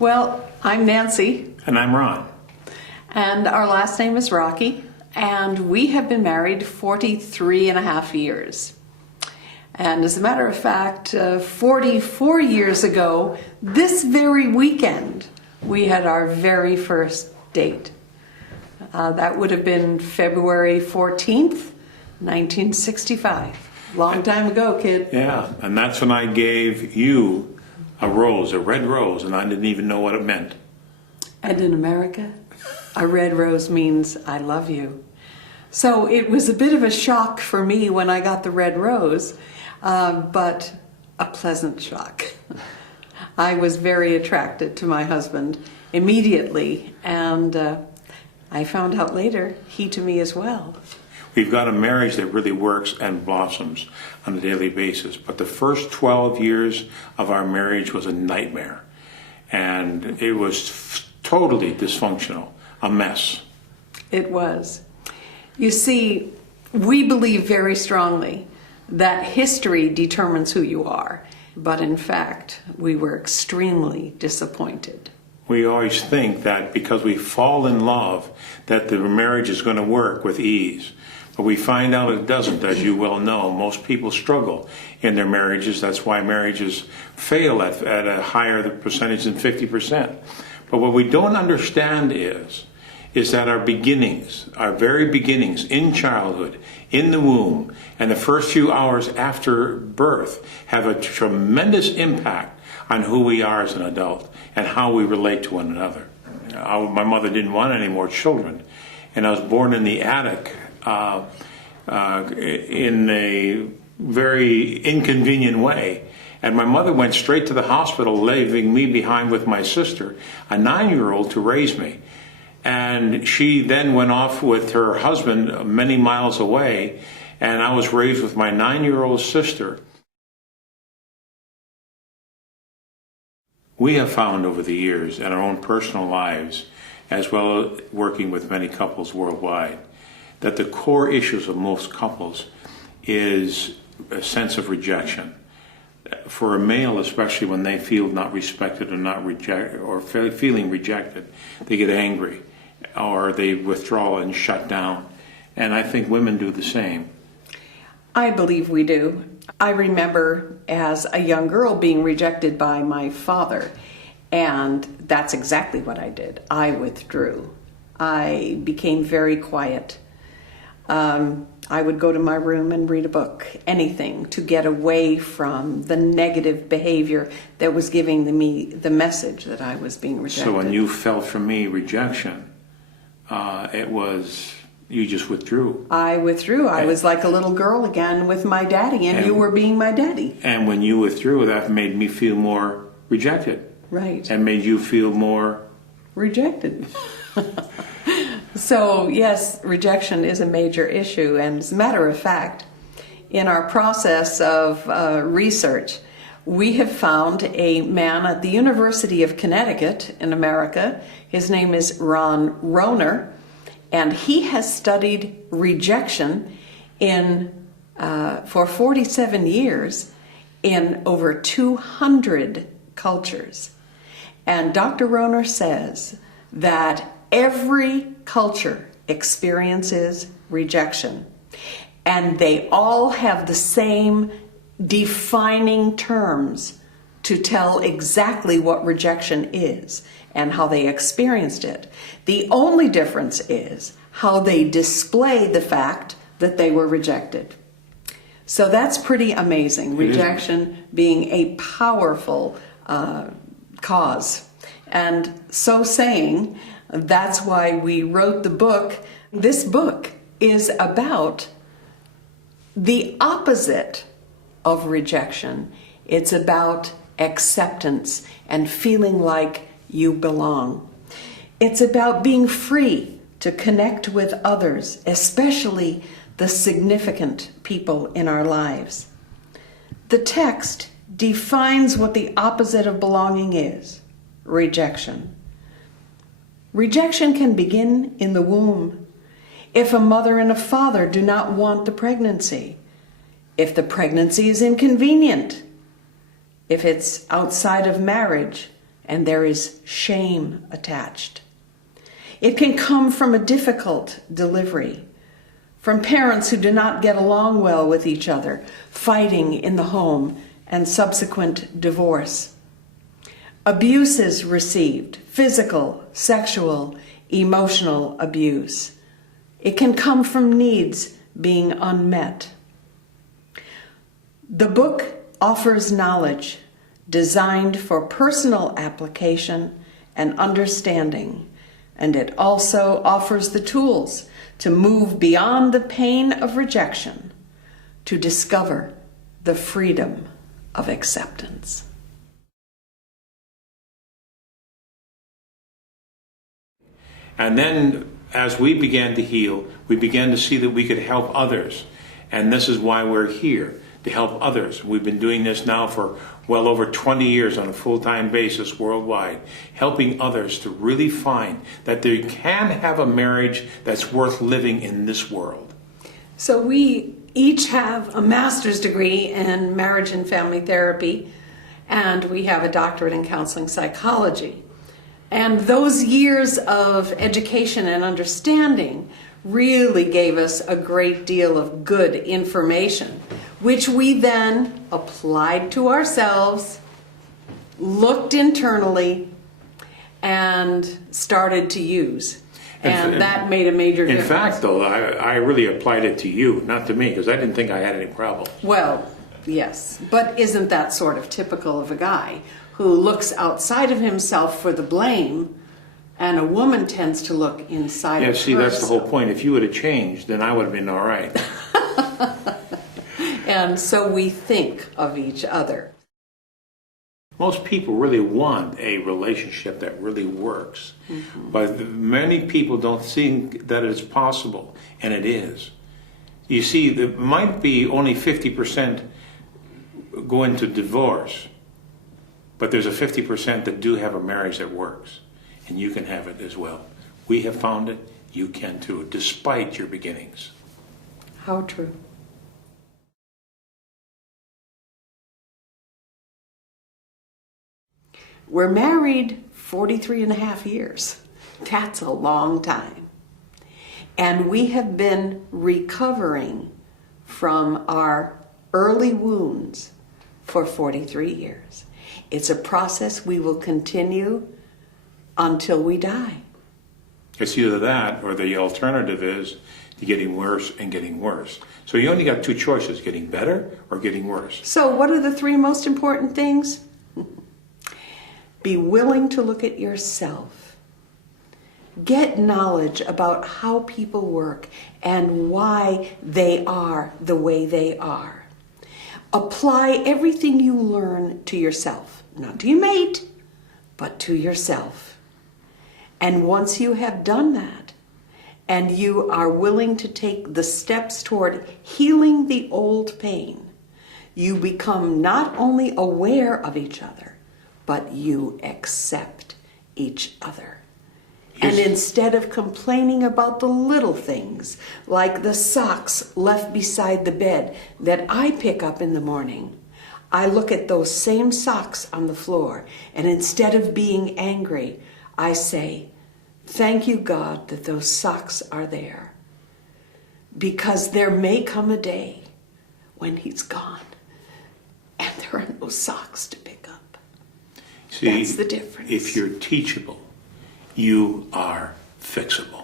Well, I'm Nancy. And I'm Ron. And our last name is Rocky. And we have been married 43 and a half years. And as a matter of fact, 44 years ago, this very weekend, we had our very first date. That would have been February 14th, 1965. Long time ago, kid. Yeah, and that's when I gave you a rose, a red rose, and I didn't even know what it meant. And in America, a red rose means I love you. So it was a bit of a shock for me when I got the red rose, but a pleasant shock. I was very attracted to my husband immediately, and I found out later, he to me as well. We've got a marriage that really works and blossoms on a daily basis, but the first 12 years of our marriage was a nightmare, and it was totally dysfunctional, a mess. It was. You see, we believe very strongly that history determines who you are, but in fact, we were extremely disappointed. We always think that because we fall in love, that the marriage is going to work with ease. But we find out it doesn't, as you well know. Most people struggle in their marriages. That's why marriages fail at a higher percentage than 50%. But what we don't understand is that our beginnings, our very beginnings in childhood, in the womb, and the first few hours after birth have a tremendous impact on who we are as an adult and how we relate to one another. My mother didn't want any more children, and I was born in the attic in a very inconvenient way. And my mother went straight to the hospital, leaving me behind with my sister, a 9-year-old, to raise me. And she then went off with her husband many miles away, and I was raised with my 9-year-old sister. We have found over the years, in our own personal lives, as well as working with many couples worldwide, that the core issues of most couples is a sense of rejection. For a male, especially when they feel not respected or not rejected or feeling rejected, they get angry or they withdraw and shut down. And I think women do the same. I believe we do. I remember as a young girl being rejected by my father, and that's exactly what I did. I withdrew. I became very quiet. I would go to my room and read a book, anything, to get away from the negative behavior that was giving me the message that I was being rejected. So when you felt from me rejection, it was, you just withdrew. I withdrew. I was like a little girl again with my daddy, and you were being my daddy. And when you withdrew, that made me feel more rejected. Right. And made you feel more rejected. So, yes, rejection is a major issue. And as a matter of fact, in our process of research, we have found a man at the University of Connecticut in America. His name is Ronem, and he has studied rejection for 47 years in over 200 cultures. And Dr. Ronem says that every culture experiences rejection, and they all have the same defining terms to tell exactly what rejection is and how they experienced it. The only difference is how they display the fact that they were rejected. So that's pretty amazing, rejection being a powerful cause. And so saying, that's why we wrote the book. This book is about the opposite of rejection. It's about acceptance and feeling like you belong. It's about being free to connect with others, especially the significant people in our lives. The text defines what the opposite of belonging is: rejection. Rejection can begin in the womb. If a mother and a father do not want the pregnancy, if the pregnancy is inconvenient, if it's outside of marriage, and there is shame attached. It can come from a difficult delivery, from parents who do not get along well with each other, fighting in the home, and subsequent divorce. Abuses received, physical, sexual, emotional abuse. It can come from needs being unmet. The book offers knowledge designed for personal application and understanding, and it also offers the tools to move beyond the pain of rejection to discover the freedom of acceptance. And then as we began to heal, we began to see that we could help others. And this is why we're here, to help others. We've been doing this now for well over 20 years on a full-time basis worldwide, helping others to really find that they can have a marriage that's worth living in this world. So we each have a master's degree in marriage and family therapy, and we have a doctorate in counseling psychology. And those years of education and understanding really gave us a great deal of good information, which we then applied to ourselves, looked internally, and started to use. And that made a major difference. In fact, though, I really applied it to you, not to me, because I didn't think I had any problems. Well, yes, but isn't that sort of typical of a guy who looks outside of himself for the blame, and a woman tends to look inside of herself? Yeah, see, that's the whole point. If you would have changed, then I would have been all right. And so we think of each other. Most people really want a relationship that really works. But many people don't think that it's possible, and it is. You see, there might be only 50% go into divorce, but there's a 50% that do have a marriage that works, and you can have it as well. We have found it, you can too, despite your beginnings. How true. We're married 43 and a half years. That's a long time. And we have been recovering from our early wounds for 43 years. It's a process we will continue until we die. It's either that or the alternative is getting worse and getting worse. So you only got two choices, getting better or getting worse. So what are the three most important things? Be willing to look at yourself. Get knowledge about how people work and why they are the way they are. Apply everything you learn to yourself, not to your mate, but to yourself. And once you have done that, and you are willing to take the steps toward healing the old pain, you become not only aware of each other, but you accept each other. And instead of complaining about the little things, like the socks left beside the bed that I pick up in the morning, I look at those same socks on the floor, and instead of being angry, I say, thank you, God, that those socks are there. Because there may come a day when he's gone, and there are no socks to pick up. See, that's the difference. If you're teachable, you are fixable.